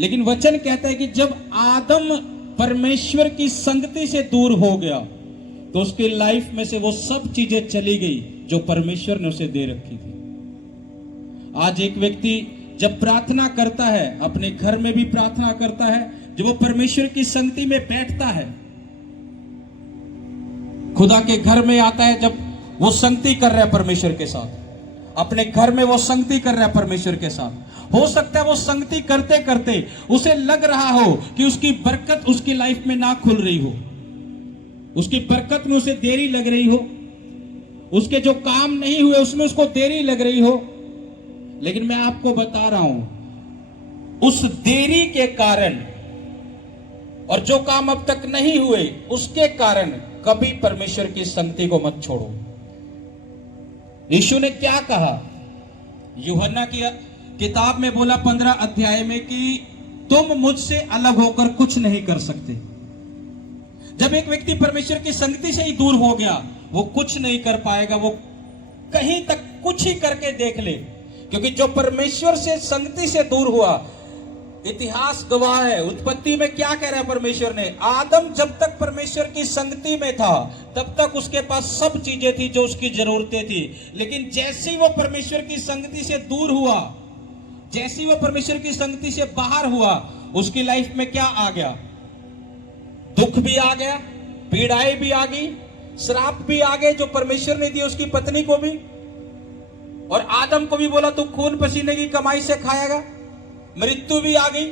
लेकिन वचन कहता है कि जब आदम परमेश्वर की संगति से दूर हो गया तो उसकी लाइफ में से वो सब चीजें चली गई जो परमेश्वर ने उसे दे रखी थी। आज एक व्यक्ति जब प्रार्थना करता है, अपने घर में भी प्रार्थना करता है, जब वो परमेश्वर की संगति में बैठता है, खुदा के घर में आता है, जब वो संगति कर रहा है परमेश्वर के साथ, अपने घर में वो संगति कर रहा है परमेश्वर के साथ, हो सकता है वो संगति करते करते उसे लग रहा हो कि उसकी बरकत उसकी लाइफ में ना खुल रही हो, उसकी बरकत में उसे देरी लग रही हो, उसके जो काम नहीं हुए उसमें उसको देरी लग रही हो। लेकिन मैं आपको बता रहा हूं, उस देरी के कारण और जो काम अब तक नहीं हुए उसके कारण कभी परमेश्वर की संगति को मत छोड़ो। यीशु ने क्या कहा? यूहन्ना की किताब में बोला 15 अध्याय में कि तुम मुझसे अलग होकर कुछ नहीं कर सकते। जब एक व्यक्ति परमेश्वर की संगति से ही दूर हो गया, वो कुछ नहीं कर पाएगा, वो कहीं तक कुछ ही करके देख ले, क्योंकि जो परमेश्वर से संगति से दूर हुआ, इतिहास गवाह है। उत्पत्ति में क्या कह रहा है परमेश्वर ने? आदम जब तक परमेश्वर की संगति में था तब तक उसके पास सब चीजें थी जो उसकी जरूरतें थी, लेकिन जैसे ही वो परमेश्वर की संगति से दूर हुआ, जैसे ही वो परमेश्वर की संगति से बाहर हुआ, उसकी लाइफ में क्या आ गया? दुख भी आ गया, पीड़ाएं भी आ गई, श्राप भी आ गए जो परमेश्वर ने दिए उसकी पत्नी को भी, और आदम को भी बोला तू खून पसीने की कमाई से खाएगा। मृत्यु भी आ गई।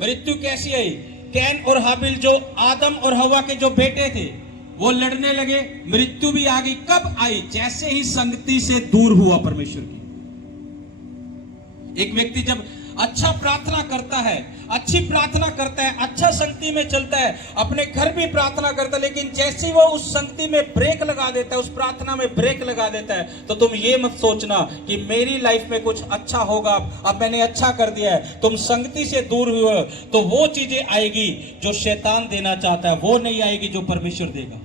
मृत्यु कैसी आई? कैन और हाबिल जो आदम और हवा के जो बेटे थे वो लड़ने लगे, मृत्यु भी आ गई। कब आई? जैसे ही संगति से दूर हुआ परमेश्वर की। एक व्यक्ति जब अच्छा प्रार्थना करता है, अच्छी प्रार्थना करता है, अच्छा संगति में चलता है, अपने घर भी प्रार्थना करता है, लेकिन जैसे ही वो उस संगति में ब्रेक लगा देता है, उस प्रार्थना में ब्रेक लगा देता है, तो तुम ये मत सोचना कि मेरी लाइफ में कुछ अच्छा होगा, अब मैंने अच्छा कर दिया है। तुम संगति से दूर हुए तो वो चीजें आएगी जो शैतान देना चाहता है, वो नहीं आएगी जो परमेश्वर देगा।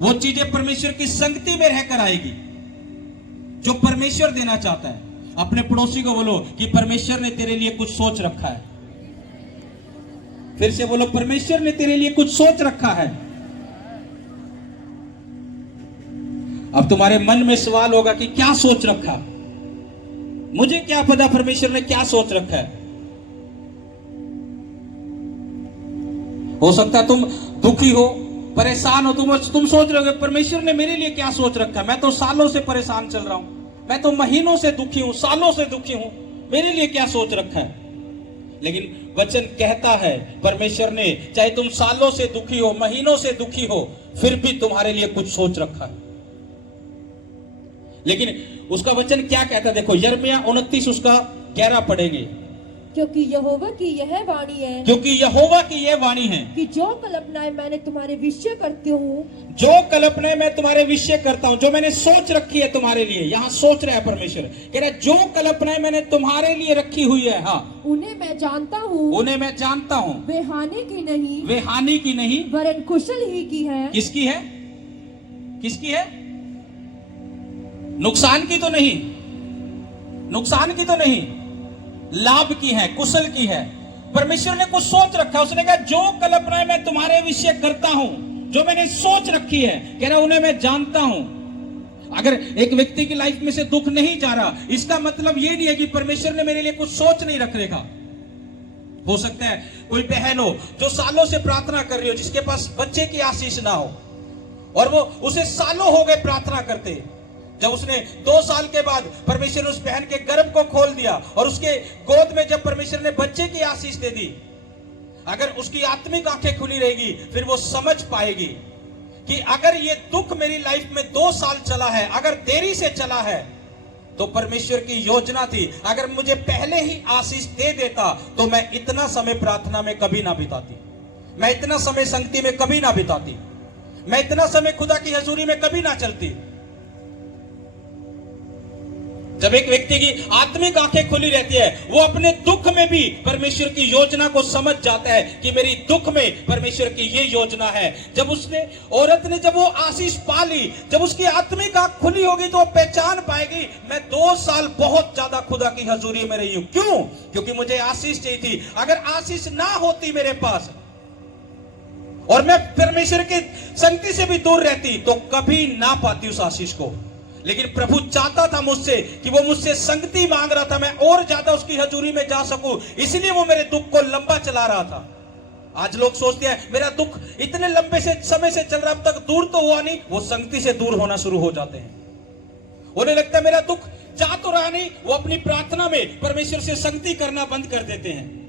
वो चीजें परमेश्वर की संगति में रहकर आएगी जो परमेश्वर देना चाहता है। अपने पड़ोसी को बोलो कि परमेश्वर ने तेरे लिए कुछ सोच रखा है। फिर से बोलो, परमेश्वर ने तेरे लिए कुछ सोच रखा है। अब तुम्हारे मन में सवाल होगा कि क्या सोच रखा? मुझे क्या पता परमेश्वर ने क्या सोच रखा है। हो सकता है तुम दुखी हो, परेशान हो, तुम सोच रहे हो परमेश्वर ने मेरे लिए क्या सोच रखा है। मैं तो सालों से परेशान चल रहा हूं, मैं तो महीनों से दुखी हूं, सालों से दुखी हूं, मेरे लिए क्या सोच रखा है। लेकिन वचन कहता है परमेश्वर ने, चाहे तुम सालों से दुखी हो, महीनों से दुखी हो, फिर भी तुम्हारे लिए कुछ सोच रखा है। लेकिन उसका वचन क्या कहता है? देखो यिर्मयाह 29 उसका 11 पढ़ेंगे। क्योंकि यहोवा की यह वाणी है, क्योंकि यहोवा की यह वाणी है कि जो कल्पनाएं मैंने तुम्हारे विषय करती हूँ, जो कल्पनाएं मैं तुम्हारे विषय करता हूं, जो मैंने सोच रखी है तुम्हारे लिए। यहां सोच रहा है परमेश्वर, कह रहा है जो कल्पनाएं मैंने तुम्हारे लिए रखी हुई है, हाँ, उन्हें मैं जानता हूँ, उन्हें मैं जानता हूं। वे हानि की नहीं, वे हानि की नहीं, वरन कुशल ही की है। किसकी है? किसकी है? नुकसान की तो नहीं, नुकसान की तो नहीं, लाभ की है, कुशल की है। परमेश्वर ने कुछ सोच रखा है। उसने कहा जो कल्पनाएं मैं तुम्हारे विषय करता हूं, जो मैंने सोच रखी है, कह रहा उन्हें मैं जानता हूं। अगर एक व्यक्ति की लाइफ में से दुख नहीं जा रहा, इसका मतलब यह नहीं है कि परमेश्वर ने मेरे लिए कुछ सोच नहीं रख रखा। हो सकता है कोई बहन हो जो सालों से प्रार्थना कर रही हो, जिसके पास बच्चे की आशीष ना हो, और वो उसे सालों हो गए प्रार्थना करते। जब उसने 2 साल के बाद परमेश्वर ने उस बहन के गर्भ को खोल दिया और उसके गोद में जब परमेश्वर ने बच्चे की आशीष दे दी, अगर उसकी आत्मिक आंखें खुली रहेगी, फिर वो समझ पाएगी कि अगर ये दुख मेरी लाइफ में 2 साल चला है, अगर देरी से चला है, तो परमेश्वर की योजना थी। अगर मुझे पहले ही आशीष दे देता तो मैं इतना समय प्रार्थना में कभी ना बिताती, मैं इतना समय संगति में कभी ना बिताती, मैं इतना समय खुदा की हजूरी में कभी ना चलती। जब एक व्यक्ति की आत्मिक आंखें खुली रहती है, वो अपने दुख में भी परमेश्वर की योजना को समझ जाता है कि मेरी दुख में परमेश्वर की ये योजना है। जब उसने औरत ने जब वो आशीष पा ली, जब उसकी आत्मिक आंख खुली होगी तो वो पहचान पाएगी, मैं 2 साल बहुत ज्यादा खुदा की हजूरी में रही हूं। क्यों? क्योंकि मुझे आशीष चाहिए थी। अगर आशीष ना होती मेरे पास और मैं परमेश्वर की संगति से भी दूर रहती तो कभी ना पाती उस आशीष को। लेकिन प्रभु चाहता था मुझसे कि वो मुझसे संगति मांग रहा था, मैं और ज्यादा उसकी हजूरी में जा सकूं, इसलिए वो मेरे दुख को लंबा चला रहा था। आज लोग सोचते हैं मेरा दुख इतने लंबे से समय से चल रहा, अब तक दूर तो हुआ नहीं, वो संगति से दूर होना शुरू हो जाते हैं। उन्हें लगता है मेरा दुख जा तो रहा नहीं, वो अपनी प्रार्थना में परमेश्वर से संगति करना बंद कर देते हैं।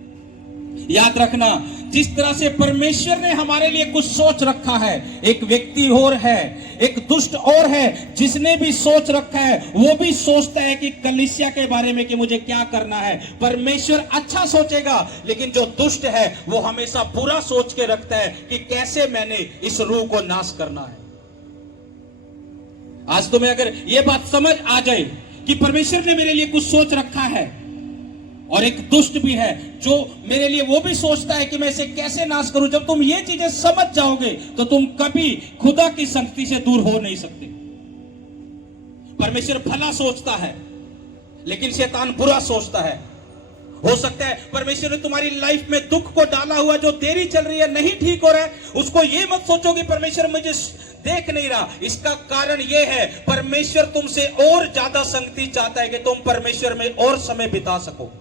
याद रखना, जिस तरह से परमेश्वर ने हमारे लिए कुछ सोच रखा है, एक व्यक्ति और है, एक दुष्ट और है जिसने भी सोच रखा है, वो भी सोचता है कि कलीसिया के बारे में कि मुझे क्या करना है। परमेश्वर अच्छा सोचेगा, लेकिन जो दुष्ट है वो हमेशा बुरा सोच के रखता है कि कैसे मैंने इस रूह को नाश करना है। आज तुम्हें अगर यह बात समझ आ जाए कि परमेश्वर ने मेरे लिए कुछ सोच रखा है, और एक दुष्ट भी है जो मेरे लिए वो भी सोचता है कि मैं इसे कैसे नाश करूं, जब तुम ये चीजें समझ जाओगे तो तुम कभी खुदा की संगति से दूर हो नहीं सकते। परमेश्वर भला सोचता है, लेकिन शैतान बुरा सोचता है। हो सकता है परमेश्वर ने तुम्हारी लाइफ में दुख को डाला हुआ, जो देरी चल रही है, नहीं ठीक हो रहा है, उसको ये मत सोचो कि परमेश्वर मुझे देख नहीं रहा। इसका कारण यह है, परमेश्वर तुमसे और ज्यादा संगति चाहता है कि तुम परमेश्वर में और समय बिता सको।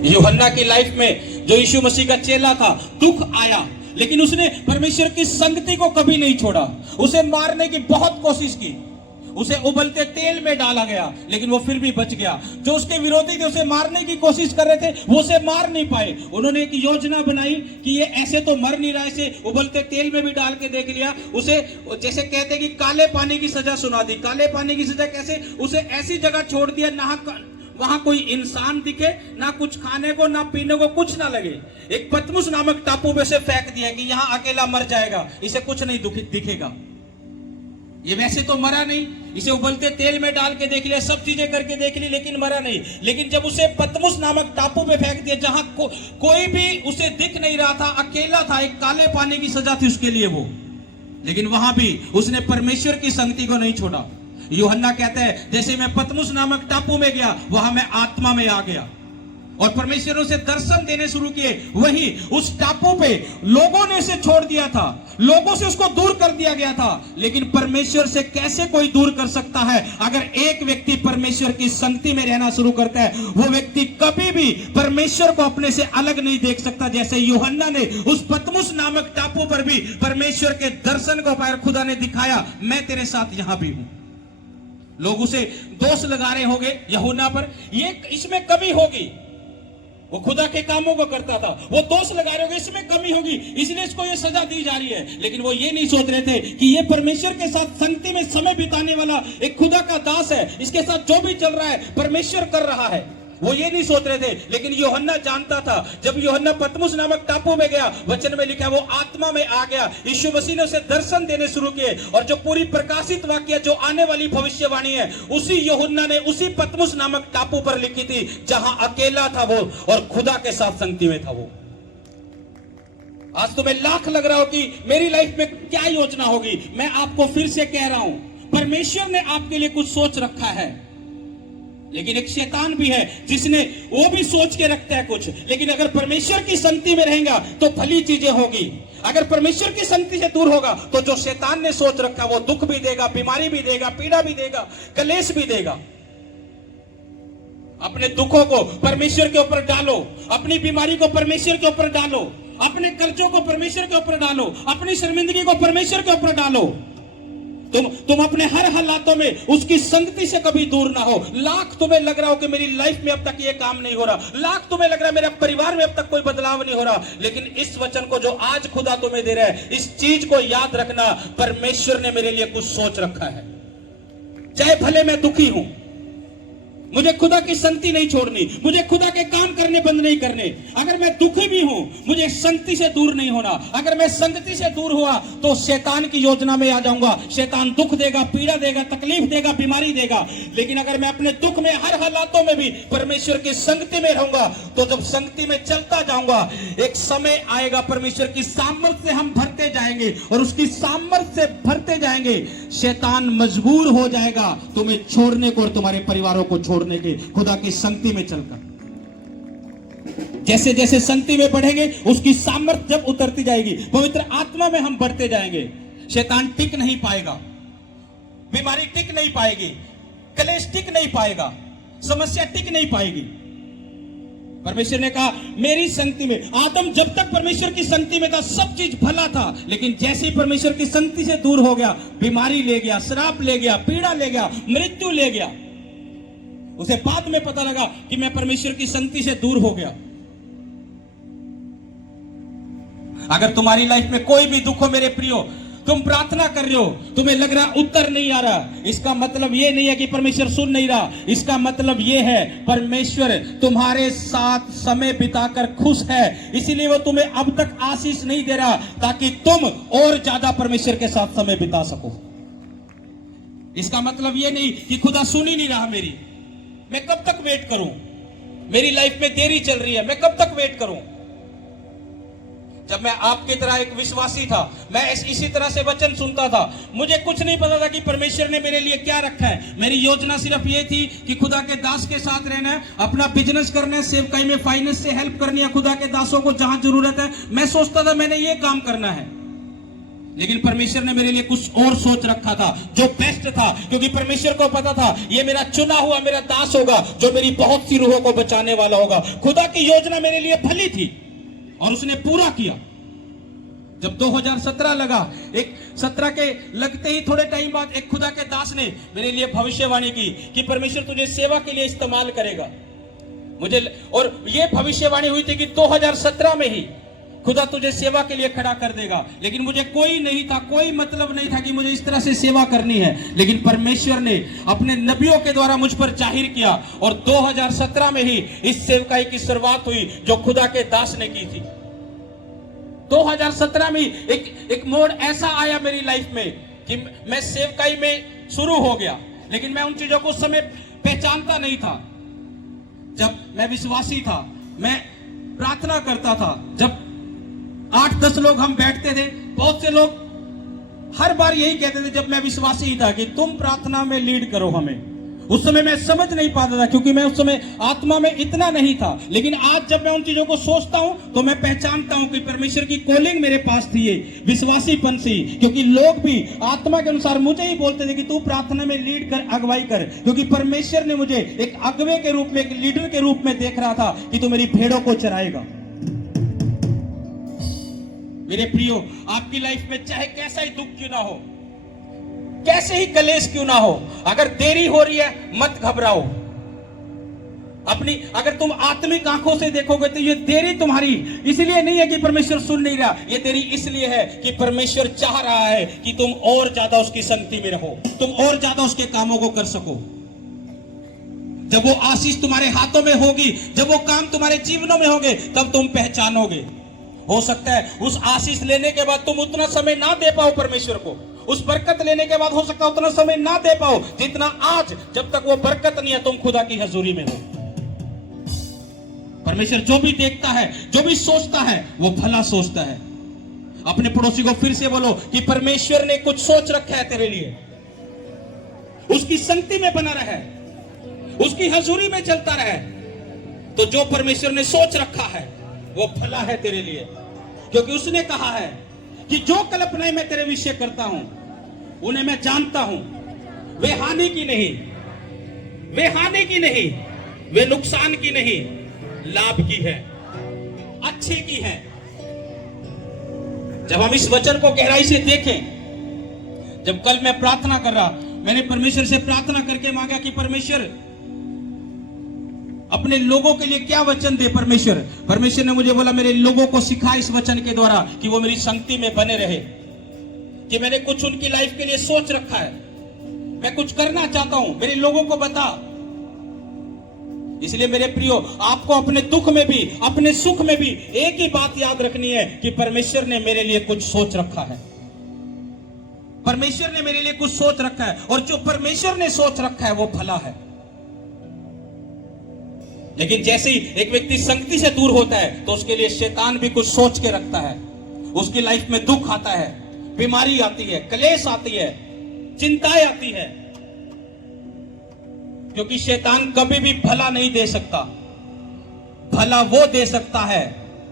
यूहन्ना की लाइफ में जो यीशु मसीह का चेला था, दुख आया, लेकिन उसने परमेश्वर की संगति को कभी नहीं छोड़ा। उसे मारने की बहुत कोशिश की, उसे उबलते तेल में डाला गया, लेकिन वो फिर भी बच गया। जो उसके विरोधी थे उसे मारने की कोशिश कर रहे थे, वो उसे मार नहीं पाए। उन्होंने एक योजना बनाई कि ये ऐसे तो मर नहीं रहा, इसे उबलते तेल में भी डाल के देख लिया। उसे जैसे कहते कि काले पानी की सजा सुना दी। काले पानी की सजा कैसे? उसे ऐसी जगह छोड़ दिया वहां कोई इंसान दिखे ना, कुछ खाने को ना पीने को कुछ ना लगे। एक पतमुस नामक टापू में से फेंक दिया कि यहां अकेला मर जाएगा, इसे कुछ नहीं दिखेगा। ये वैसे तो मरा नहीं, इसे उबलते तेल में डाल के देख लिया, सब चीजें करके देख ली, लेकिन मरा नहीं। लेकिन जब उसे पतमुस नामक टापू में फेंक दिया, जहां कोई भी उसे दिख नहीं रहा था, अकेला था, एक काले पानी की सजा थी उसके लिए वो, लेकिन वहां भी उसने परमेश्वर की संगति को नहीं छोड़ा। यूहन्ना कहते हैं जैसे मैं पतमुस नामक टापू में गया, वहां मैं आत्मा में आ गया और परमेश्वर ने उसे दर्शन देने शुरू किए। वही उस टापू पे लोगों ने उसे छोड़ दिया था, लोगों से उसको दूर कर दिया गया था, लेकिन परमेश्वर से कैसे कोई दूर कर सकता है? अगर एक व्यक्ति परमेश्वर की संगति में रहना शुरू करता है, वो व्यक्ति कभी भी परमेश्वर को अपने से अलग नहीं देख सकता। जैसे यूहन्ना ने उस पतमुस नामक टापू पर भी परमेश्वर के दर्शन को पाया, खुदा ने दिखाया मैं तेरे साथ यहां भी हूं। लोग उसे दोष लगा रहे होंगे यूहन्ना पर, ये इसमें कमी होगी, वो खुदा के कामों को करता था, वो दोष लगा रहे होंगे इसमें कमी होगी, इसलिए इसको ये सजा दी जा रही है। लेकिन वो ये नहीं सोच रहे थे कि ये परमेश्वर के साथ संगति में समय बिताने वाला एक खुदा का दास है, इसके साथ जो भी चल रहा है परमेश्वर कर रहा है। वो ये नहीं सोच रहे थे, लेकिन यूहन्ना जानता था। जब यूहन्ना पतमुस नामक टापू में गया, वचन में लिखा वो आत्मा में आ गया। यीशु मसीह ने उसे दर्शन देने शुरू किए, और जो पूरी प्रकाशित वाक्य जो आने वाली भविष्यवाणी है, उसी यूहन्ना ने उसी पतमुस नामक टापू पर लिखी थी, जहां अकेला था वो और खुदा के साथ संगति में था वो। आज तुम्हें लाख लग रहा हो कि मेरी लाइफ में क्या योजना होगी, मैं आपको फिर से कह रहा हूं, परमेश्वर ने आपके लिए कुछ सोच रखा है। लेकिन एक शैतान भी है जिसने वो भी सोच के रखता है कुछ, लेकिन अगर परमेश्वर की संगति में रहेगा तो भली चीजें होगी। अगर परमेश्वर की संगति से दूर होगा तो जो शैतान ने सोच रखा वो दुख भी देगा, बीमारी भी देगा, पीड़ा भी देगा, कलेश भी देगा। अपने दुखों को परमेश्वर के ऊपर डालो, अपनी बीमारी को परमेश्वर के ऊपर डालो, अपने कर्जों को परमेश्वर के ऊपर डालो, अपनी शर्मिंदगी को परमेश्वर के ऊपर डालो। तुम अपने हर हालातों में उसकी संगति से कभी दूर ना हो। लाख तुम्हें लग रहा हो कि मेरी लाइफ में अब तक ये काम नहीं हो रहा, लाख तुम्हें लग रहा है मेरे परिवार में अब तक कोई बदलाव नहीं हो रहा, लेकिन इस वचन को जो आज खुदा तुम्हें दे रहा है, इस चीज को याद रखना, परमेश्वर ने मेरे लिए कुछ सोच रखा है। चाहे भले मैं दुखी हूं, मुझे खुदा की संगति नहीं छोड़नी, मुझे खुदा के काम करने बंद नहीं करने। अगर मैं दुखी भी हूं, मुझे संगति से दूर नहीं होना। अगर मैं संगति से दूर हुआ तो शैतान की योजना में आ जाऊंगा। शैतान दुख देगा, पीड़ा देगा, तकलीफ देगा, बीमारी देगा। लेकिन अगर मैं अपने दुख में, हर हालातों में भी परमेश्वर की संगति में रहूंगा, तो जब संगति में चलता जाऊंगा, एक समय आएगा परमेश्वर की सामर्थ से हम भरते जाएंगे, और उसकी सामर्थ से भरते जाएंगे, शैतान मजबूर हो जाएगा तुम्हें छोड़ने को और तुम्हारे परिवारों को छोड़ने के, खुदा की संगति में चलकर। जैसे जैसे संगति में बढ़ेंगे, उसकी सामर्थ जब उतरती जाएगी, पवित्र आत्मा में हम बढ़ते जाएंगे, शैतान टिक नहीं पाएगा, बीमारी टिक नहीं पाएगी, कलेश टिक नहीं पाएगा, समस्या टिक नहीं पाएगी। परमेश्वर ने कहा मेरी संगति में, आदम जब तक परमेश्वर की संगति में था सब चीज भला था, लेकिन जैसे ही परमेश्वर की संगति से दूर हो गया, बीमारी ले गया, श्राप ले गया, पीड़ा ले गया, मृत्यु ले गया। उसे बाद में पता लगा कि मैं परमेश्वर की संगति से दूर हो गया। अगर तुम्हारी लाइफ में कोई भी दुख हो मेरे प्रियो, तुम प्रार्थना कर रहे हो, तुम्हें लग रहा उत्तर नहीं आ रहा, इसका मतलब यह नहीं है कि परमेश्वर सुन नहीं रहा। इसका मतलब यह है परमेश्वर तुम्हारे साथ समय बिताकर खुश है, इसीलिए वो तुम्हें अब तक आशीष नहीं दे रहा, ताकि तुम और ज्यादा परमेश्वर के साथ समय बिता सको। इसका मतलब यह नहीं कि खुदा सुन ही नहीं रहा मेरी, मैं कब तक वेट करूं, मेरी लाइफ में देरी चल रही है, मैं कब तक वेट करूं। जब मैं आपकी तरह एक विश्वासी था, मैं इसी तरह से वचन सुनता था, मुझे कुछ नहीं पता था कि परमेश्वर ने मेरे लिए क्या रखा है। मेरी योजना सिर्फ ये थी कि खुदा के दास के साथ रहना है, अपना बिजनेस करना है, सेवकाई में फाइनेंस से हेल्प करनी है खुदा के दासों को जहां जरूरत है। मैं सोचता था मैंने ये काम करना है, लेकिन परमेश्वर ने मेरे लिए कुछ और सोच रखा था जो बेस्ट था, क्योंकि परमेश्वर को पता था ये मेरा चुना हुआ मेरा दास होगा जो मेरी बहुत सी रूहों को बचाने वाला होगा। खुदा की योजना मेरे लिए भली थी और उसने पूरा किया। जब 2017 लगा, एक 17 के लगते ही थोड़े टाइम बाद एक खुदा के दास ने मेरे लिए भविष्यवाणी की कि परमेश्वर तुझे सेवा के लिए इस्तेमाल करेगा। मुझे, और ये भविष्यवाणी हुई थी कि 2017 में ही खुदा तुझे सेवा के लिए खड़ा कर देगा। लेकिन मुझे कोई नहीं था, कोई मतलब नहीं था कि मुझे इस तरह से सेवा करनी है, लेकिन परमेश्वर ने अपने नबियों के द्वारा मुझ पर जाहिर किया और 2017 में ही इस सेवकाई की शुरुआत हुई जो खुदा के दास ने की थी। 2017 में एक मोड़ ऐसा आया मेरी लाइफ में कि मैं सेवकाई में शुरू हो गया, लेकिन मैं उन चीजों को उस समय पहचानता नहीं था। जब मैं विश्वासी था, मैं प्रार्थना करता था, जब 8-10 लोग हम बैठते थे, बहुत से लोग हर बार यही कहते थे जब मैं विश्वासी था कि तुम प्रार्थना में लीड करो हमें। उस समय मैं समझ नहीं पाता था क्योंकि मैं उस समय आत्मा में इतना नहीं था, लेकिन आज जब मैं उन चीजों को सोचता हूं तो मैं पहचानता हूं कि परमेश्वर की कॉलिंग मेरे पास थी, ये विश्वासीपन से। क्योंकि लोग भी आत्मा के अनुसार मुझे ही बोलते थे कि तू प्रार्थना में लीड कर, अगुवाई कर, क्योंकि परमेश्वर ने मुझे एक अगुवे के रूप में, एक लीडर के रूप में देख रहा था कि तू मेरी भेड़ों को चराएगा। मेरे प्रियो, आपकी लाइफ में चाहे कैसा ही दुख क्यों ना हो, कैसे ही कलेश क्यों ना हो, अगर देरी हो रही है मत घबराओ। अगर तुम आत्मिक आंखों से देखोगे तो ये देरी तुम्हारी इसलिए नहीं है कि परमेश्वर सुन नहीं रहा, ये देरी इसलिए है कि परमेश्वर चाह रहा है कि तुम और ज्यादा उसकी संगति में रहो, तुम और ज्यादा उसके कामों को कर सको। जब वो आशीष तुम्हारे हाथों में होगी, जब वो काम तुम्हारे जीवनों में होंगे, तब तुम पहचानोगे। हो सकता है उस आशीष लेने के बाद तुम उतना समय ना दे पाओ परमेश्वर को, उस बरकत लेने के बाद हो सकता है उतना समय ना दे पाओ जितना आज, जब तक वो बरकत नहीं है तुम खुदा की हजूरी में हो। परमेश्वर जो भी देखता है, जो भी सोचता है, वो भला सोचता है। अपने पड़ोसी को फिर से बोलो कि परमेश्वर ने कुछ सोच रखा है तेरे लिए, उसकी संगति में बना रहे, उसकी हजूरी में चलता रहे, तो जो परमेश्वर ने सोच रखा है वो भला है तेरे लिए। क्योंकि उसने कहा है कि जो कल्पनाएं मैं तेरे विषय करता हूं उन्हें मैं जानता हूं, वे हानि की नहीं, वे हानि की नहीं, वे नुकसान की नहीं, लाभ की है, अच्छे की है। जब हम इस वचन को गहराई से देखें, जब कल मैं प्रार्थना कर रहा, मैंने परमेश्वर से प्रार्थना करके मांगा कि परमेश्वर अपने लोगों के लिए क्या वचन दे। परमेश्वर ने मुझे बोला मेरे लोगों को सिखा इस वचन के द्वारा कि वो मेरी संगति में बने रहे, कि मैंने कुछ उनकी लाइफ के लिए सोच रखा है, मैं कुछ करना चाहता हूं, मेरे लोगों को बता। इसलिए मेरे प्रियो, आपको अपने दुख में भी, अपने सुख में भी एक ही बात याद रखनी है कि परमेश्वर ने मेरे लिए कुछ सोच रखा है। परमेश्वर ने मेरे लिए कुछ सोच रखा है, और जो परमेश्वर ने सोच रखा है वो भला है। लेकिन जैसे ही एक व्यक्ति संगति से दूर होता है तो उसके लिए शैतान भी कुछ सोच के रखता है। उसकी लाइफ में दुख आता है, बीमारी आती है, क्लेश आती है, चिंताएं आती है, क्योंकि शैतान कभी भी भला नहीं दे सकता। भला वो दे सकता है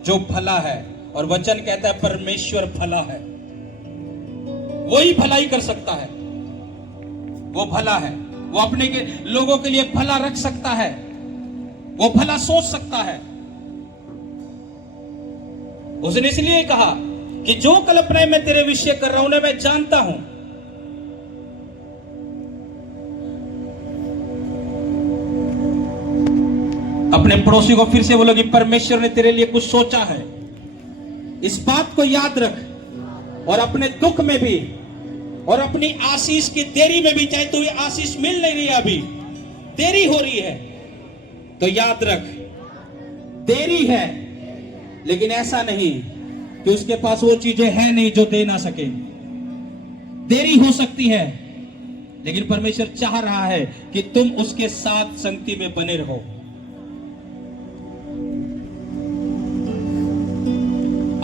जो भला है, और वचन कहता है परमेश्वर भला है, वो ही भलाई कर सकता है। वो भला है, वो अपने के लोगों के लिए भला रख सकता है, वो भला सोच सकता है। उसने इसलिए कहा कि जो कल्पनाएं मैं तेरे विषय कर रहा हूं उन्हें मैं जानता हूं। अपने पड़ोसी को फिर से बोलो कि परमेश्वर ने तेरे लिए कुछ सोचा है। इस बात को याद रख, और अपने दुख में भी और अपनी आशीष की देरी में भी, चाहे तुम्हें आशीष मिल नहीं रही, अभी देरी हो रही है, तो याद रख देरी है, लेकिन ऐसा नहीं कि उसके पास वो चीजें हैं नहीं जो दे ना सके। देरी हो सकती है, लेकिन परमेश्वर चाह रहा है कि तुम उसके साथ संगति में बने रहो।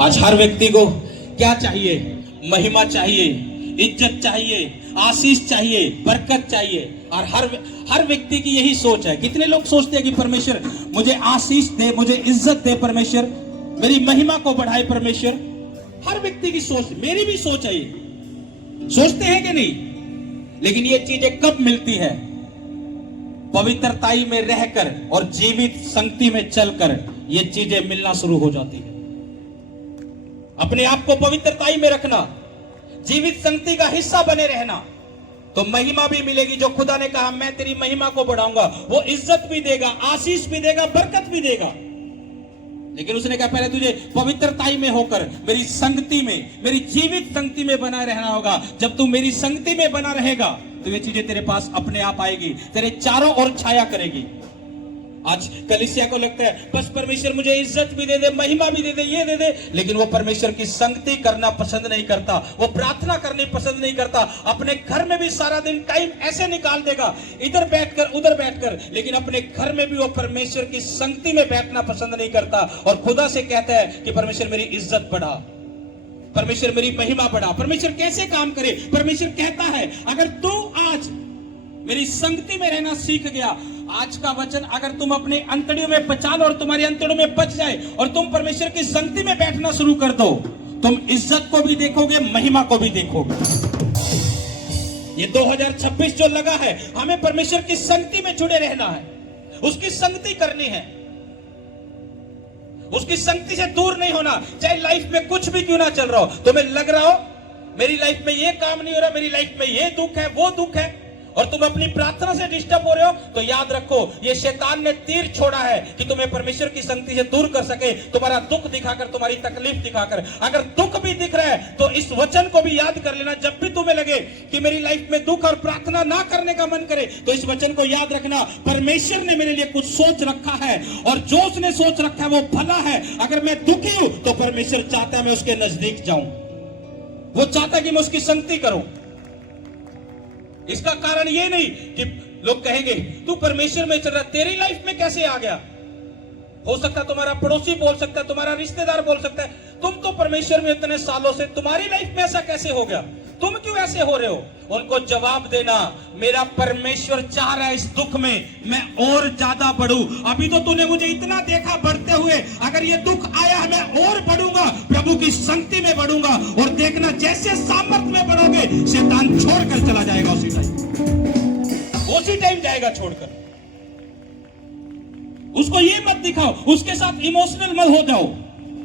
आज हर व्यक्ति को क्या चाहिए? महिमा चाहिए, इज्जत चाहिए, आशीष चाहिए, बरकत चाहिए, और हर व्यक्ति की यही सोच है। कितने लोग सोचते हैं कि परमेश्वर मुझे आशीष दे, मुझे इज्जत दे, परमेश्वर मेरी महिमा को बढ़ाए परमेश्वर। हर व्यक्ति की सोच, मेरी भी सोच है, सोचते हैं कि नहीं? लेकिन ये चीजें कब मिलती है? पवित्रताई में रहकर और जीवित संगति में चलकर ये चीजें मिलना शुरू हो जाती है। अपने आप को पवित्रताई में रखना, जीवित संगति का हिस्सा बने रहना, तो महिमा भी मिलेगी। जो खुदा ने कहा मैं तेरी महिमा को बढ़ाऊंगा, वो इज्जत भी देगा, आशीष भी देगा, बरकत भी देगा। लेकिन उसने कहा पहले तुझे पवित्रताई में होकर मेरी संगति में, मेरी जीवित संगति में बना रहना होगा। जब तू मेरी संगति में बना रहेगा तो ये चीजें तेरे पास अपने आप आएगी, तेरे चारों ओर छाया करेगी। आज कलीसिया को लगता है बस परमेश्वर मुझे इज्जत भी दे दे, महिमा भी दे दे, ये दे दे, लेकिन वो परमेश्वर की संगति करना पसंद नहीं करता, वो प्रार्थना करनी पसंद नहीं करता। अपने घर में भी सारा दिन टाइम ऐसे निकाल देगा, इधर बैठकर उधर बैठकर, लेकिन अपने घर में भी वो परमेश्वर की संगति में बैठना पसंद नहीं करता। और खुदा से कहता है कि परमेश्वर मेरी इज्जत बढ़ा, परमेश्वर मेरी महिमा बढ़ा। परमेश्वर कैसे काम करे? परमेश्वर कहता है अगर तू आज मेरी संगति में रहना सीख गया, आज का वचन अगर तुम अपने अंतड़ियों में पचा लो और तुम्हारी अंतड़ियों में बच जाए और तुम परमेश्वर की संगति में बैठना शुरू कर दो, तुम इज्जत को भी देखोगे, महिमा को भी देखोगे। ये 2026 जो लगा है, हमें परमेश्वर की संगति में जुड़े रहना है, उसकी संगति करनी है, उसकी संगति से दूर नहीं होना। चाहे लाइफ में कुछ भी क्यों ना चल रहा हो, तुम्हें लग रहा हो मेरी लाइफ में ये काम नहीं हो रहा, मेरी लाइफ में ये दुख है, वो दुख है, और तुम अपनी प्रार्थना से डिस्टर्ब हो रहे हो, तो याद रखो ये शैतान ने तीर छोड़ा है कि तुम्हें परमेश्वर की संगति से दूर कर सके, तुम्हारा दुख दिखाकर, तुम्हारी तकलीफ दिखाकर। अगर दुख भी दिख रहा है तो इस वचन को भी याद कर लेना। जब भी तुम्हें लगे कि मेरी लाइफ में दुख और प्रार्थना ना करने का मन करे, तो इस वचन को याद रखना, परमेश्वर ने मेरे लिए कुछ सोच रखा है, और जो उसने सोच रखा है वो भला है। अगर मैं दुखी हूं तो परमेश्वर चाहता है मैं उसके नजदीक जाऊं, वो चाहता है कि मैं उसकी संगति करूं। इसका कारण ये नहीं कि लोग कहेंगे तू परमेश्वर में चल रहा, तेरी लाइफ में कैसे आ गया? हो सकता है तुम्हारा पड़ोसी बोल सकता है, तुम्हारा रिश्तेदार बोल सकता है, तुम तो परमेश्वर में इतने सालों से, तुम्हारी लाइफ में ऐसा कैसे हो गया? तुम क्यों ऐसे हो रहे हो? उनको जवाब देना, मेरा परमेश्वर चाह रहा है इस दुख में मैं और ज्यादा बढ़ूं। अभी तो तूने मुझे इतना देखा बढ़ते हुए, अगर ये दुख आया है मैं और बढ़ूंगा, प्रभु की संगति में बढ़ूंगा, और देखना जैसे सामर्थ में बढ़ोगे शैतान छोड़कर चला जाएगा, उसी टाइम जाएगा छोड़कर। उसको ये मत दिखाओ, उसके साथ इमोशनल मत हो जाओ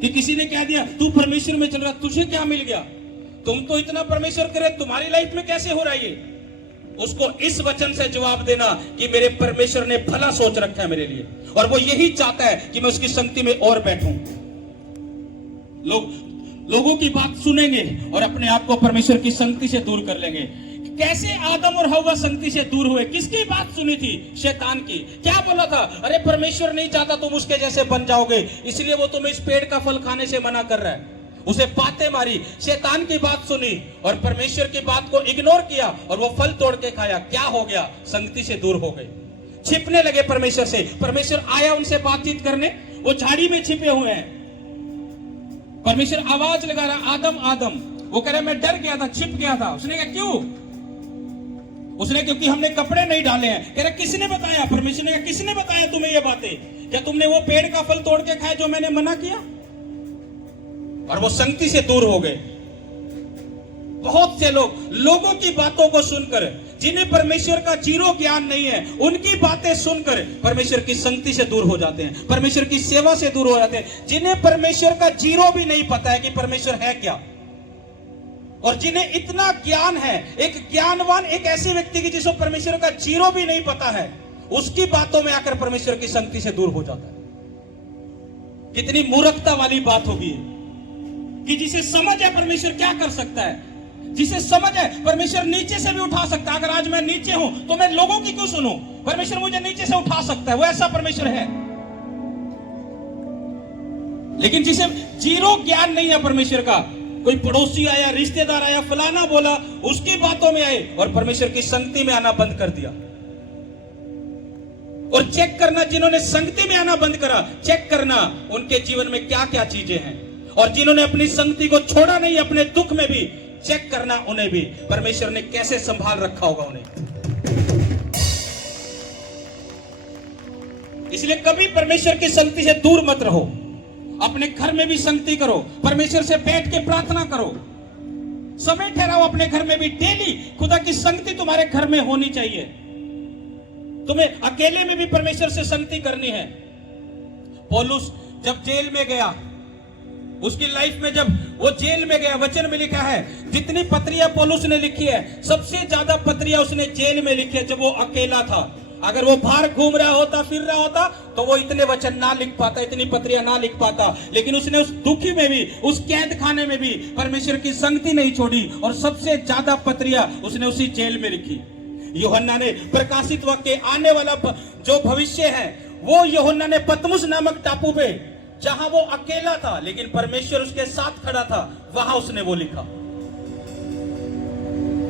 कि किसी ने कह दिया तू परमेश्वर में चल रहा, तुझे क्या मिल गया? तुम तो इतना परमेश्वर करे, तुम्हारी लाइफ में कैसे हो रहा है ये? उसको इस वचन से जवाब देना कि मेरे परमेश्वर ने भला सोच रखा है मेरे लिए, और वो यही चाहता है कि मैं उसकी संगति में और बैठूं। लोगों की बात सुनेंगे और अपने आप को परमेश्वर की संगति से दूर कर लेंगे। कैसे आदम और हव्वा संगति से दूर हुए? किसकी बात सुनी थी? शैतान की। क्या बोला था? अरे परमेश्वर नहीं चाहता तुम उसके जैसे बन जाओगे, इसलिए वो तुम्हें इस पेड़ का फल खाने से मना कर रहा है। उसे बातें मारी, शैतान की बात सुनी और परमेश्वर की बात को इग्नोर किया और वो फल तोड़ के खाया। क्या हो गया? संगति से दूर हो गए, छिपने लगे परमेश्वर से। परमेश्वर आया उनसे बातचीत करने, वो झाड़ी में छिपे हुए हैं। परमेश्वर आवाज लगा रहा, आदम आदम। वो कह रहा मैं डर गया था, छिप गया था। उसने कहा क्यों? उसने क्योंकि हमने कपड़े नहीं डाले हैं। कह रहा किसने बताया? परमेश्वर ने कहा किसने बताया तुम्हें ये बातें? क्या तुमने वो पेड़ का फल तोड़ के खाया जो मैंने मना किया? और वो संगति से दूर हो गए। बहुत से लोगों की बातों को सुनकर, जिन्हें परमेश्वर का जीरो ज्ञान नहीं है, उनकी बातें सुनकर परमेश्वर की संगति से दूर हो जाते हैं, परमेश्वर की सेवा से दूर हो जाते हैं। जिन्हें परमेश्वर का जीरो भी नहीं पता है कि परमेश्वर है क्या, और जिन्हें इतना ज्ञान है, एक ज्ञानवान एक ऐसे व्यक्ति की जिसको परमेश्वर का जीरो भी नहीं पता है, उसकी बातों में आकर परमेश्वर की संगति से दूर हो जाता है। कितनी मूर्खता वाली बात होगी कि जिसे समझ है परमेश्वर क्या कर सकता है, जिसे समझ है परमेश्वर नीचे से भी उठा सकता है। अगर आज मैं नीचे हूं तो मैं लोगों की क्यों सुनूं? परमेश्वर मुझे नीचे से उठा सकता है, वो ऐसा परमेश्वर है। लेकिन जिसे जीरो ज्ञान नहीं है परमेश्वर का, कोई पड़ोसी आया, रिश्तेदार आया, फलाना बोला, उसकी बातों में आए और परमेश्वर की संगति में आना बंद कर दिया। और चेक करना, जिन्होंने संगति में आना बंद करा, चेक करना उनके जीवन में क्या क्या चीजें हैं। और जिन्होंने अपनी संगति को छोड़ा नहीं, अपने दुख में भी, चेक करना उन्हें भी परमेश्वर ने कैसे संभाल रखा होगा उन्हें। इसलिए कभी परमेश्वर की संगति से दूर मत रहो। अपने घर में भी संगति करो, परमेश्वर से बैठ के प्रार्थना करो, समय ठहराओ अपने घर में भी। डेली खुदा की संगति तुम्हारे घर में होनी चाहिए। तुम्हें अकेले में भी परमेश्वर से संगति करनी है। पौलुस जब जेल में गया, उसकी लाइफ में जब वो जेल में गया, वचन में लिखा है जितनी पत्रियां पौलुस ने लिखी है, सबसे ज्यादा पत्रियां उसने जेल में लिखी है, जब वो अकेला था। अगर वो बाहर घूम रहा होता, फिर रहा होता, तो वो इतने वचन ना लिख पाता, इतनी पत्रियां ना लिख पाता। लेकिन उसने उस दुखी में भी, उस कैद खाने में भी परमेश्वर की संगति नहीं छोड़ी, और सबसे ज्यादा पत्रियां उसने उसी जेल में लिखी। यूहन्ना ने प्रकाशित वाक्य, आने वाला जो भविष्य है, वो यूहन्ना ने पतमुस नामक टापू पे, जहां वो अकेला था लेकिन परमेश्वर उसके साथ खड़ा था, वहां उसने वो लिखा।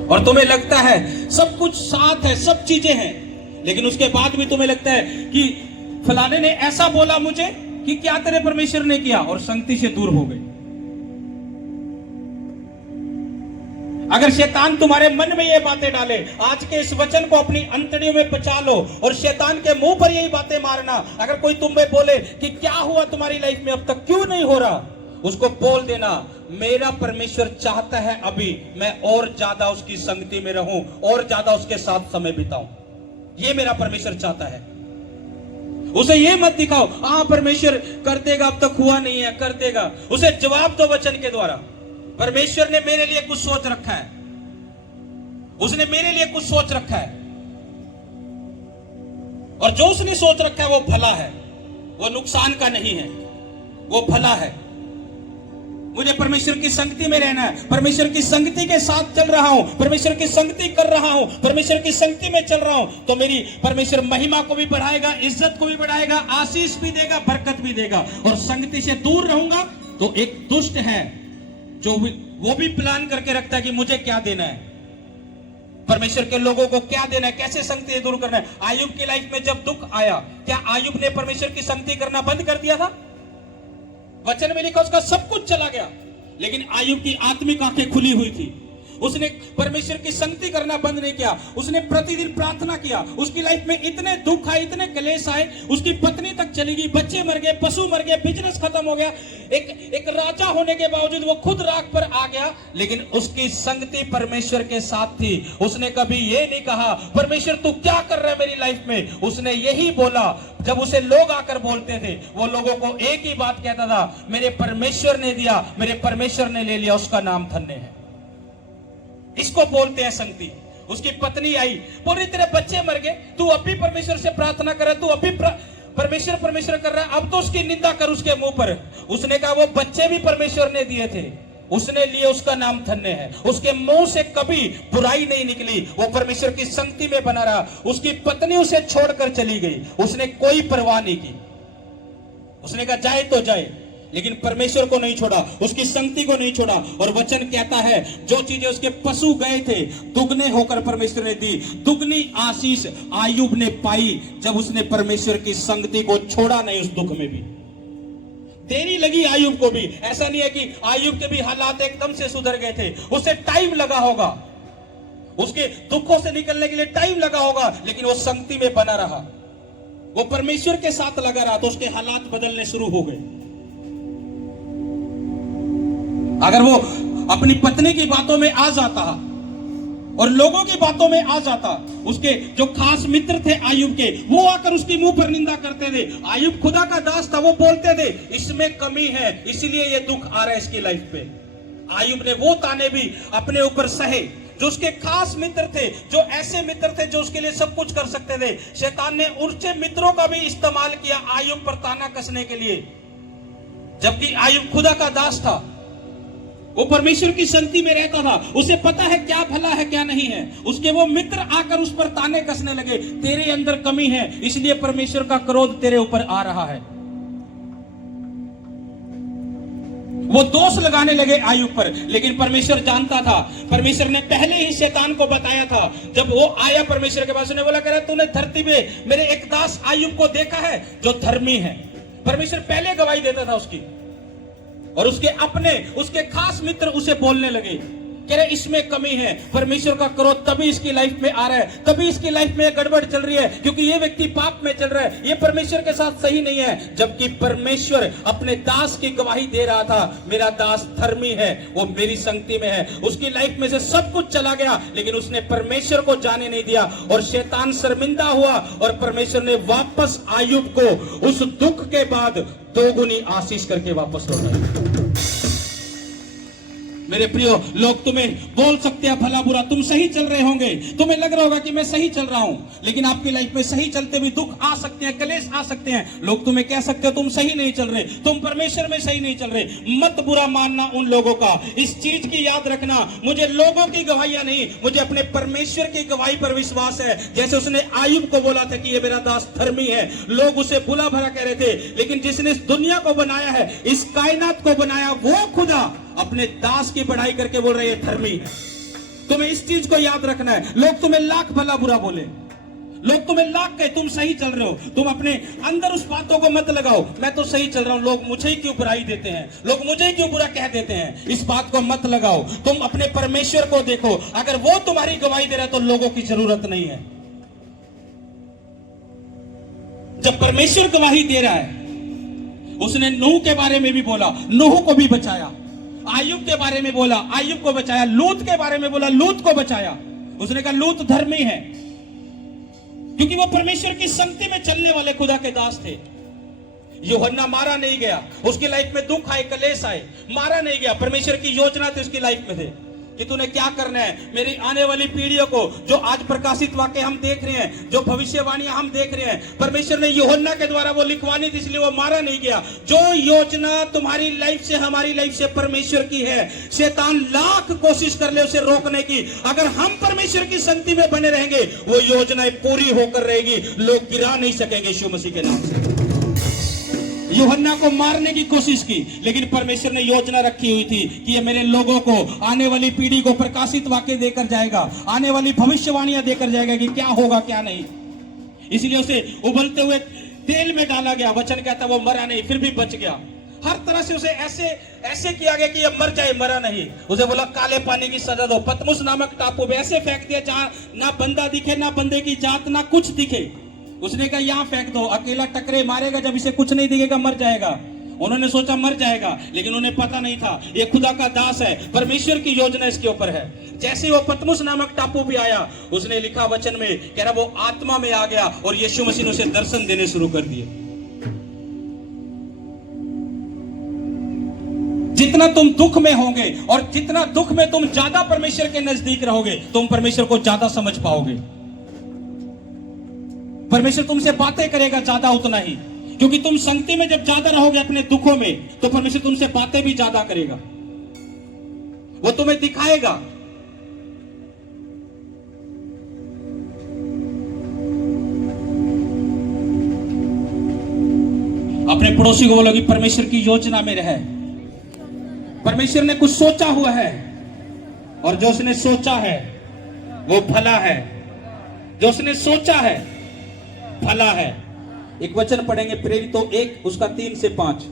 और तुम्हें लगता है सब कुछ साथ है, सब चीजें हैं, लेकिन उसके बाद भी तुम्हें लगता है कि फलाने ने ऐसा बोला मुझे, कि क्या तेरे परमेश्वर ने किया, और संगति से दूर हो गए। अगर शैतान तुम्हारे मन में ये बातें डाले, आज के इस वचन को अपनी अंतड़ियों में बचा लो और शैतान के मुंह पर यही बातें मारना। अगर कोई तुम्हें बोले कि क्या हुआ तुम्हारी लाइफ में, अब तक क्यों नहीं हो रहा, उसको बोल देना, मेरा परमेश्वर चाहता है अभी मैं और ज्यादा उसकी संगति में रहूं, और ज्यादा उसके साथ समय बिताऊं। ये मेरा परमेश्वर चाहता है। उसे ये मत दिखाओ, हाँ परमेश्वर कर देगा, अब तक हुआ नहीं है, कर देगा। उसे जवाब दो वचन के द्वारा, परमेश्वर ने मेरे लिए कुछ सोच रखा है, उसने मेरे लिए कुछ सोच रखा है, और जो उसने सोच रखा है वो भला है, वो नुकसान का नहीं है, वो भला है। मुझे परमेश्वर की संगति में रहना है, परमेश्वर की संगति के साथ चल रहा हूं, परमेश्वर की संगति कर रहा हूं, परमेश्वर की संगति में चल रहा हूं, तो मेरी परमेश्वर महिमा को भी बढ़ाएगा, इज्जत को भी बढ़ाएगा, आशीष भी देगा, बरकत भी देगा। और संगति से दूर रहूंगा तो एक दुष्ट है जो वो भी प्लान करके रखता है कि मुझे क्या देना है, परमेश्वर के लोगों को क्या देना है, कैसे संगति से दूर करना है। आयुब की लाइफ में जब दुख आया, क्या आयुब ने परमेश्वर की संगति करना बंद कर दिया था? वचन में लिखा उसका सब कुछ चला गया, लेकिन आयुब की आत्मिक आंखें खुली हुई थी। उसने परमेश्वर की संगति करना बंद नहीं किया, उसने प्रतिदिन प्रार्थना किया। उसकी लाइफ में इतने दुख आए, इतने क्लेश आए, उसकी पत्नी तक चली गई, बच्चे मर गए, पशु मर गए, बिजनेस खत्म हो गया, एक राजा होने के बावजूद वो खुद राख पर आ गया, लेकिन उसकी संगति परमेश्वर के साथ थी। उसने कभी ये नहीं कहा परमेश्वर तू क्या कर रहा है मेरी लाइफ में, उसने यही बोला। जब उसे लोग आकर बोलते थे, वो लोगों को एक ही बात कहता था, मेरे परमेश्वर ने दिया, मेरे परमेश्वर ने ले लिया, उसका नाम धन्य है। इसको बोलते हैं संगति। उसकी पत्नी आई, बोल रही तेरे बच्चे मर गए, तू अब भी परमेश्वर से प्रार्थना कर रहा है, तू अब भी परमेश्वर परमेश्वर कर रहा है, अब तो उसकी निंदा कर उसके मुंह पर। उसने कहा वो बच्चे भी परमेश्वर ने दिए थे, उसने लिए उसका नाम धन्य है। उसके मुंह से कभी बुराई नहीं निकली, वो परमेश्वर की संगति में बना रहा। उसकी पत्नी उसे छोड़कर चली गई, उसने कोई परवाह नहीं की। उसने कहा जाए तो जाए, लेकिन परमेश्वर को नहीं छोड़ा, उसकी संगति को नहीं छोड़ा। और वचन कहता है जो चीजें उसके पशु गए थे दुगने होकर परमेश्वर ने दी। दुगनी आशीष आयुब ने पाई जब उसने परमेश्वर की संगति को छोड़ा नहीं। उस दुख में भी देरी लगी आयुब को भी। ऐसा नहीं है कि आयुब के भी हालात एकदम से सुधर गए थे, उसे टाइम लगा होगा, उसके दुखों से निकलने के लिए टाइम लगा होगा, लेकिन वो संगति में बना रहा, वो परमेश्वर के साथ लगा रहा, तो उसके हालात बदलने शुरू हो गए। अगर वो अपनी पत्नी की बातों में आ जाता और लोगों की बातों में आ जाता, उसके जो खास मित्र थे आयुब के, वो आकर उसकी मुंह पर निंदा करते थे। आयुब खुदा का दास था, वो बोलते थे इसमें कमी है, इसलिए ये दुख आ रहा है इसकी लाइफ पे। आयुब ने वो ताने भी अपने ऊपर सहे। जो उसके खास मित्र थे, जो ऐसे मित्र थे जो उसके लिए सब कुछ कर सकते थे, शैतान ने उनसे मित्रों का भी इस्तेमाल किया आयुब पर ताना कसने के लिए। जबकि आयुब खुदा का दास था, वो परमेश्वर की संगति में रहता था, उसे पता है क्या भला है क्या नहीं है। उसके वो मित्र आकर उस पर ताने कसने लगे, तेरे अंदर कमी है, इसलिए परमेश्वर का क्रोध तेरे ऊपर आ रहा है। वो दोष लगाने लगे आयुब पर, लेकिन परमेश्वर जानता था। परमेश्वर ने पहले ही शैतान को बताया था। जब वो आया परमेश्वर के पास, उन्हें बोला कह रहा तूने धरती पे मेरे एक दास आयुब को देखा है जो धर्मी है। परमेश्वर पहले गवाही देता था उसकी, और उसके खास मित्र उसे बोलने लगे कह रहे इसमें कमी है। परमेश्वर का क्रोध तभी इसकी लाइफ में आ रहा है, तभी इसकी लाइफ में गड़बड़ चल रही है, क्योंकि ये व्यक्ति पाप में चल रहा है, ये परमेश्वर के साथ सही नहीं है। जबकि परमेश्वर अपने दास की गवाही दे रहा था, मेरा दास धर्मी है, वो मेरी संगति में है। उसकी लाइफ में से सब कुछ चला गया, लेकिन उसने परमेश्वर को जाने नहीं दिया, और शैतान शर्मिंदा हुआ, और परमेश्वर ने वापस आयुब को उस दुख के बाद दोगुनी आशीष करके वापस लौटाया। मेरे प्रियो, लोग तुम्हें बोल सकते हैं भला बुरा, तुम सही चल रहे होंगे, तुम्हें लग रहा होगा कि मैं सही चल रहा हूं, लेकिन आपकी लाइफ में सही चलते भी दुख आ सकते हैं, कलेश आ सकते हैं। लोग तुम्हें कह सकते हो तुम सही नहीं चल रहे, तुम परमेश्वर में सही नहीं चल रहे। मत बुरा मानना उन लोगों का, इस चीज की याद रखना, मुझे लोगों की गवाहियां नहीं, मुझे अपने परमेश्वर की गवाही पर विश्वास है। जैसे उसने आयुब को बोला था कि ये मेरा दास धर्मी है, लोग उसे बुला भला कह रहे थे, लेकिन जिसने इस दुनिया को बनाया है, इस कायनात को बनाया, वो खुदा अपने दास की बढ़ाई करके बोल रहे हैं धर्मी है। तुम्हें इस चीज को याद रखना है। लोग तुम्हें लाख भला बुरा बोले, लोग तुम्हें लाख कहे तुम सही चल रहे हो, तुम अपने अंदर उस बातों को मत लगाओ मैं तो सही चल रहा हूं, लोग मुझे क्यों बुराई देते हैं, लोग मुझे क्यों बुरा कह देते हैं, इस बात को मत लगाओ। तुम अपने परमेश्वर को देखो, अगर वो तुम्हारी गवाही दे रहा है तो लोगों की जरूरत नहीं है। जब परमेश्वर गवाही दे रहा है, उसने नूह के बारे में भी बोला, नूह को भी बचाया, आयुब के बारे में बोला, आयुब को बचाया, लूत के बारे में बोला, लूत को बचाया। उसने कहा लूत धर्मी है, क्योंकि वो परमेश्वर की संगति में चलने वाले खुदा के दास थे। यूहन्ना मारा नहीं गया, उसकी लाइफ में दुख आए, कलेश आए, मारा नहीं गया। परमेश्वर की योजना थी उसकी लाइफ में थे कि तूने क्या करना है, मेरी आने वाली पीढ़ियों को, जो आज प्रकाशित वाक्य हम देख रहे हैं, जो भविष्यवाणियां हम देख रहे हैं, परमेश्वर ने यूहन्ना के द्वारा वो लिखवानी थी, इसलिए वो मारा नहीं गया। जो योजना तुम्हारी लाइफ से, हमारी लाइफ से परमेश्वर की है, शैतान लाख कोशिश कर ले उसे रोकने की, अगर हम परमेश्वर की संगति में बने रहेंगे वो योजनाएं पूरी होकर रहेगी, लोग गिरा नहीं सकेंगे यीशु मसीह के नाम से। यूहन्ना को मारने की कोशिश की, लेकिन परमेश्वर ने योजना रखी हुई थी कि ये मेरे लोगों को, आने वाली पीढ़ी को प्रकाशित वाक्य देकर जाएगा, आने वाली भविष्यवाणियां देकर जाएगा कि क्या होगा क्या नहीं। इसलिए उसे उबलते हुए तेल में डाला गया। वचन कहता वो मरा नहीं, फिर भी बच गया। हर तरह से उसे ऐसे किया गया कि ये मर जाए, मरा नहीं। उसे बोला काले पानी की सजा दो, पतमुस नामक टापू में ऐसे फेंक दिया जहां ना बंदा दिखे, ना बंदे की जात, ना कुछ दिखे। उसने कहा यहां फेंक दो, अकेला टकरे मारेगा, जब इसे कुछ नहीं दिखेगा मर जाएगा। उन्होंने सोचा मर जाएगा, लेकिन उन्हें पता नहीं था ये खुदा का दास है, परमेश्वर की योजना इसके ऊपर है। जैसे वो पतमुस नामक टापू भी आया, उसने लिखा वचन में, कह रहा वो आत्मा में आ गया और यीशु मसीह ने उसे दर्शन देने शुरू कर दिए। जितना तुम दुख में होंगे और जितना दुख में तुम ज्यादा परमेश्वर के नजदीक रहोगे, तुम परमेश्वर को ज्यादा समझ पाओगे। परमेश्वर तुमसे बातें करेगा ज्यादा उतना ही, क्योंकि तुम संगति में जब ज्यादा रहोगे अपने दुखों में, तो परमेश्वर तुमसे बातें भी ज्यादा करेगा। वो तुम्हें दिखाएगा। अपने पड़ोसी को बोलो कि परमेश्वर की योजना में रहे। परमेश्वर ने कुछ सोचा हुआ है और जो उसने सोचा है वो भला है। जो उसने सोचा है भला है। एक वचन पढ़ेंगे प्रेरितों 1 उसका 3 से 5।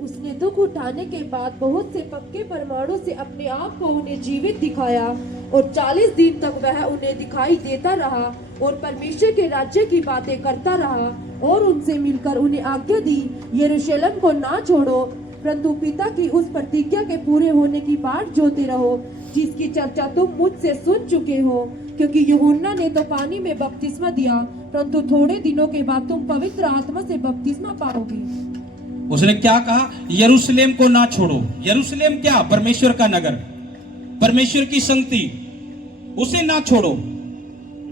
उसने दुख उठाने के बाद बहुत से पक्के परमाणु से अपने आप को उन्हें जीवित दिखाया और 40 दिन तक वह उन्हें दिखाई देता रहा और परमेश्वर के राज्य की बातें करता रहा और उनसे मिलकर उन्हें आज्ञा दी, यरूशलेम को ना छोड़ो परंतु पिता की उस प्रतिज्ञा के पूरे होने की बाट जोते रहो जिसकी चर्चा तुम मुझसे सुन चुके हो, क्योंकि यूहन्ना ने तो पानी में बपतिस्मा दिया परंतु थोड़े दिनों के बाद तुम पवित्र आत्मा से बपतिस्मा पाओगे। उसने क्या कहा? यरूशलेम को ना छोड़ो। यरूशलेम क्या? परमेश्वर का नगर, परमेश्वर की संगति, उसे ना छोड़ो।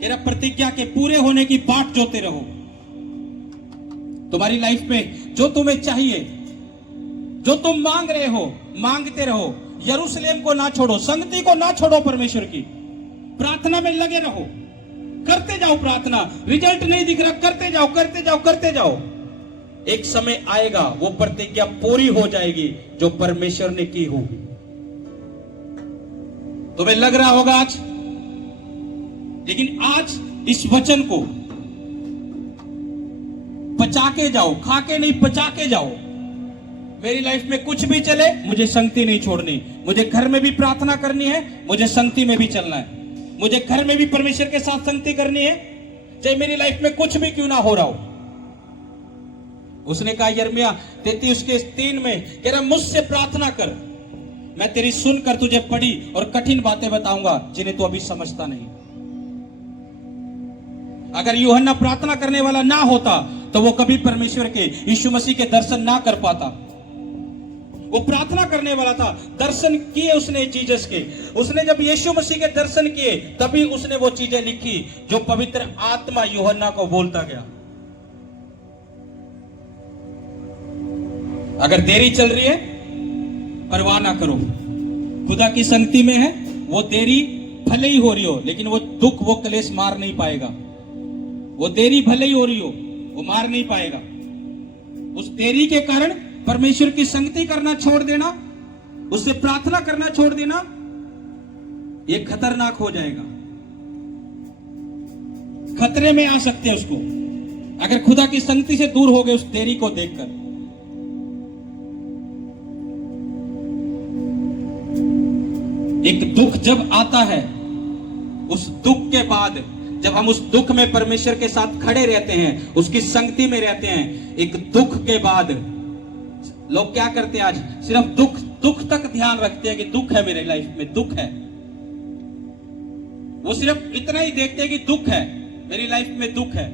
तेरा प्रतिज्ञा के पूरे होने की बाट जोते रहो। तुम्हारी लाइफ में जो तुम्हें चाहिए, जो तुम मांग रहे हो, मांगते रहो। यरूशलेम को ना छोड़ो, संगति को ना छोड़ो। परमेश्वर की प्रार्थना में लगे रहो, करते जाओ प्रार्थना। रिजल्ट नहीं दिख रहा, करते जाओ करते जाओ करते जाओ। एक समय आएगा वो प्रतिज्ञा पूरी हो जाएगी जो परमेश्वर ने की होगी। तुम्हें लग रहा होगा आज, लेकिन आज इस वचन को पचा के जाओ, खा के नहीं, पचा के जाओ। मेरी लाइफ में कुछ भी चले, मुझे संगति नहीं छोड़नी। मुझे घर में भी प्रार्थना करनी है, मुझे संगति में भी चलना है। मुझे घर में भी परमेश्वर के साथ संगति करनी है, चाहे मेरी लाइफ में कुछ भी क्यों ना हो रहा हो। उसने कहा यिर्मयाह 33:3 में, कह रहा मुझसे प्रार्थना कर, मैं तेरी सुनकर तुझे पढ़ी और कठिन बातें बताऊंगा जिन्हें तू अभी समझता नहीं। अगर यूहन्ना प्रार्थना करने वाला ना होता तो वो कभी परमेश्वर के, यीशु मसीह के दर्शन ना कर पाता। वो प्रार्थना करने वाला था, दर्शन किए उसने जीसस के। उसने जब यीशु मसीह के दर्शन किए तभी उसने वो चीजें लिखी जो पवित्र आत्मा यूहन्ना को बोलता गया। अगर देरी चल रही है, परवाह ना करो। खुदा की संगति में है, वो देरी भले ही हो रही हो, लेकिन वो दुख, वो क्लेश मार नहीं पाएगा। वो देरी भले ही हो रही हो, वो मार नहीं पाएगा। उस देरी के कारण परमेश्वर की संगति करना छोड़ देना, उससे प्रार्थना करना छोड़ देना, ये खतरनाक हो जाएगा। खतरे में आ सकते हैं उसको, अगर खुदा की संगति से दूर हो गए उस देरी को देखकर। एक दुख जब आता है, उस दुख के बाद जब हम उस दुख में परमेश्वर के साथ खड़े रहते हैं, उसकी संगति में रहते हैं, एक दुख के बाद लोग क्या करते हैं आज? सिर्फ दुख तक ध्यान रखते हैं कि दुख है मेरे लाइफ में, दुख है। वो सिर्फ इतना ही देखते हैं कि दुख है, मेरी लाइफ में दुख है।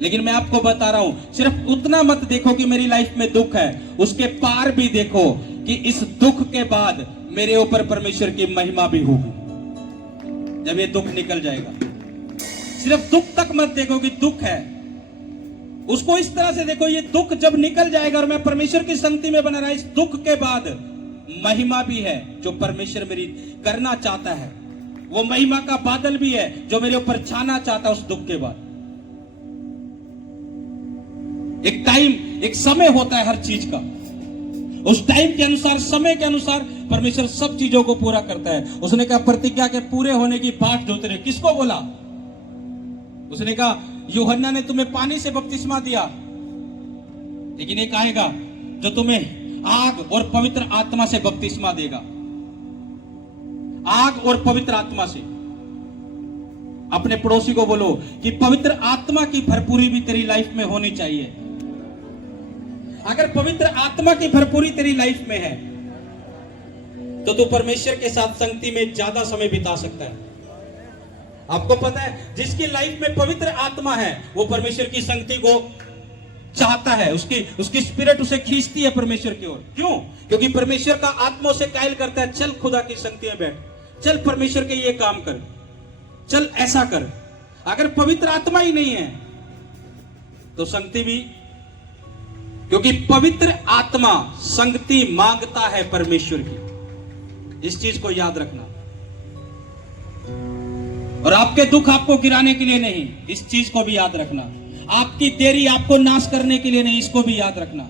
लेकिन मैं आपको बता रहा हूं, सिर्फ उतना मत देखो कि मेरी लाइफ में दुख है, उसके पार भी देखो कि इस दुख के बाद मेरे ऊपर परमेश्वर की महिमा भी होगी जब ये दुख निकल जाएगा। सिर्फ दुख तक मत देखो कि दुख है, उसको इस तरह से देखो, ये दुख जब निकल जाएगा और मैं परमेश्वर की संगति में बना रहा, इस दुख के बाद महिमा भी है जो परमेश्वर मेरी करना चाहता है। वो महिमा का बादल भी है जो मेरे ऊपर छाना चाहता है उस दुख के बाद। एक टाइम, एक समय होता है हर चीज का। उस टाइम के अनुसार, समय के अनुसार परमेश्वर सब चीजों को पूरा करता है। उसने कहा प्रतिज्ञा के पूरे होने की बाट जोते रहे। किसको बोला? उसने कहा यूहन्ना ने तुम्हें पानी से बपतिस्मा दिया, लेकिन एक आएगा जो तुम्हें आग और पवित्र आत्मा से बपतिस्मा देगा। आग और पवित्र आत्मा से। अपने पड़ोसी को बोलो कि पवित्र आत्मा की भरपूरी भी तेरी लाइफ में होनी चाहिए। अगर पवित्र आत्मा की भरपूरी तेरी लाइफ में है तो तू परमेश्वर के साथ संगति में ज्यादा समय बिता सकता है। आपको पता है, जिसकी लाइफ में पवित्र आत्मा है वो परमेश्वर की संगति को चाहता है, उसकी स्पिरिट उसे खींचती है परमेश्वर की ओर। क्यों? क्योंकि परमेश्वर का आत्मा उसे कायल करता है, चल खुदा की संगति में बैठ, चल परमेश्वर के ये काम कर, चल ऐसा कर। अगर पवित्र आत्मा ही नहीं है तो संगति भी, क्योंकि पवित्र आत्मा संगति मांगता है परमेश्वर की। इस चीज को याद रखना। और आपके दुख आपको गिराने के लिए नहीं, इस चीज को भी याद रखना। आपकी देरी आपको नाश करने के लिए नहीं, इसको भी याद रखना।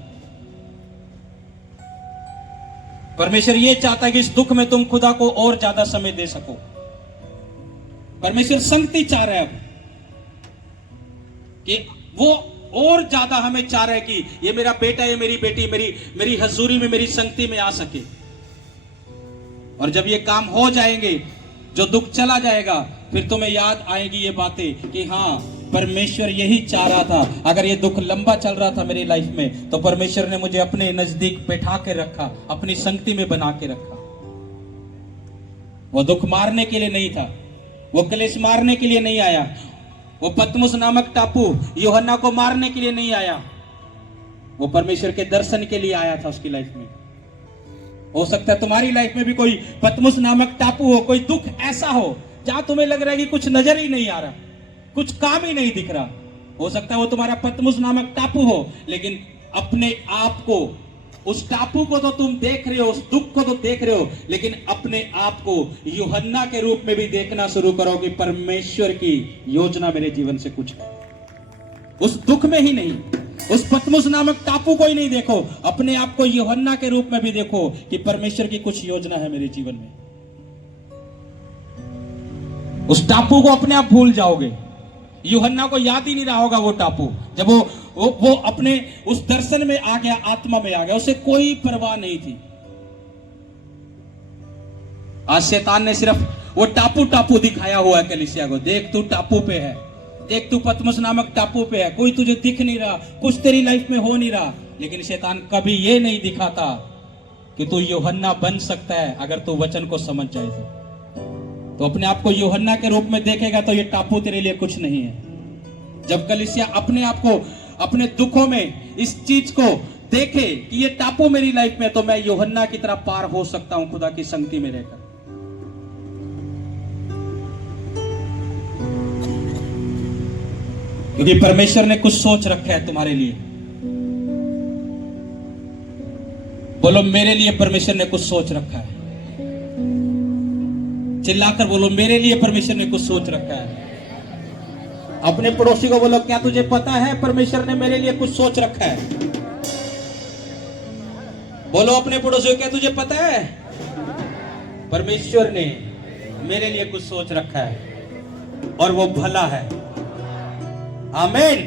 परमेश्वर ये चाहता है कि इस दुख में तुम खुदा को और ज्यादा समय दे सको। परमेश्वर संगति चाह रहा है अब कि वो और ज्यादा हमें चाह रहा है कि ये मेरा बेटा, ये मेरी बेटी मेरी हजूरी में, मेरी संगति में आ सके। और जब ये काम हो जाएंगे, जो दुख चला जाएगा, फिर तुम्हें याद आएगी ये बातें कि हाँ, परमेश्वर यही चाह रहा था। अगर ये दुख लंबा चल रहा था मेरी लाइफ में, तो परमेश्वर ने मुझे अपने नजदीक बैठा के रखा, अपनी संगति में बना के रखा। वो दुख मारने के लिए नहीं था, वो क्लेश मारने के लिए नहीं आया, वो पतमुस नामक टापू यूहन्ना को मारने के लिए नहीं आया, वो परमेश्वर के दर्शन के लिए आया था उसकी लाइफ में। हो सकता है तुम्हारी लाइफ में भी कोई पतमुस नामक टापू हो, कोई दुख ऐसा हो जहां तुम्हें लग रहा है कि कुछ नजर ही नहीं आ रहा, कुछ काम ही नहीं दिख रहा। हो सकता है वो तुम्हारा पतमुस नामक टापू हो, लेकिन अपने आप को, उस टापू को तो तुम देख रहे हो, उस दुख को तो देख रहे हो, लेकिन अपने आप को यूहन्ना के रूप में भी देखना शुरू करो कि परमेश्वर की योजना मेरे जीवन से कुछ है। उस दुख में ही नहीं, उस पतमुस नामक टापू को ही नहीं देखो, अपने आप को यूहन्ना के रूप में भी देखो कि परमेश्वर की कुछ योजना है मेरे जीवन में। उस टापू को अपने आप भूल जाओगे। यूहन्ना को याद ही नहीं रहा होगा वो टापू, जब वो अपने उस दर्शन में आ गया, आत्मा में आ गया, उसे कोई परवाह नहीं थी। आज शैतान ने सिर्फ वो टापू दिखाया हुआ है कलीसिया को। देख तू टापू पे है, देख तू पतमुस नामक टापू पे है, कोई तुझे दिख नहीं रहा, कुछ तेरी लाइफ में हो नहीं रहा। लेकिन शैतान कभी ये नहीं दिखाता कि तू यूहन्ना बन सकता है अगर तू वचन को समझ जाए तो अपने आप को यूहन्ना के रूप में देखेगा तो ये टापू तेरे लिए कुछ नहीं है। जब कलीसिया अपने आप को अपने दुखों में इस चीज को देखे कि ये टापू मेरी लाइफ में, तो मैं यूहन्ना की तरह पार हो सकता हूं खुदा की संगति में रहकर। क्योंकि परमेश्वर ने कुछ सोच रखा है तुम्हारे लिए। बोलो, मेरे लिए परमेश्वर ने कुछ सोच रखा है। चिल्लाकर बोलो, मेरे लिए परमेश्वर ने कुछ सोच रखा है। अपने पड़ोसी को बोलो, क्या तुझे पता है परमेश्वर ने मेरे लिए कुछ सोच रखा है? बोलो अपने पड़ोसी को, क्या तुझे पता है परमेश्वर ने मेरे लिए कुछ सोच रखा है और वो भला है। आमीन।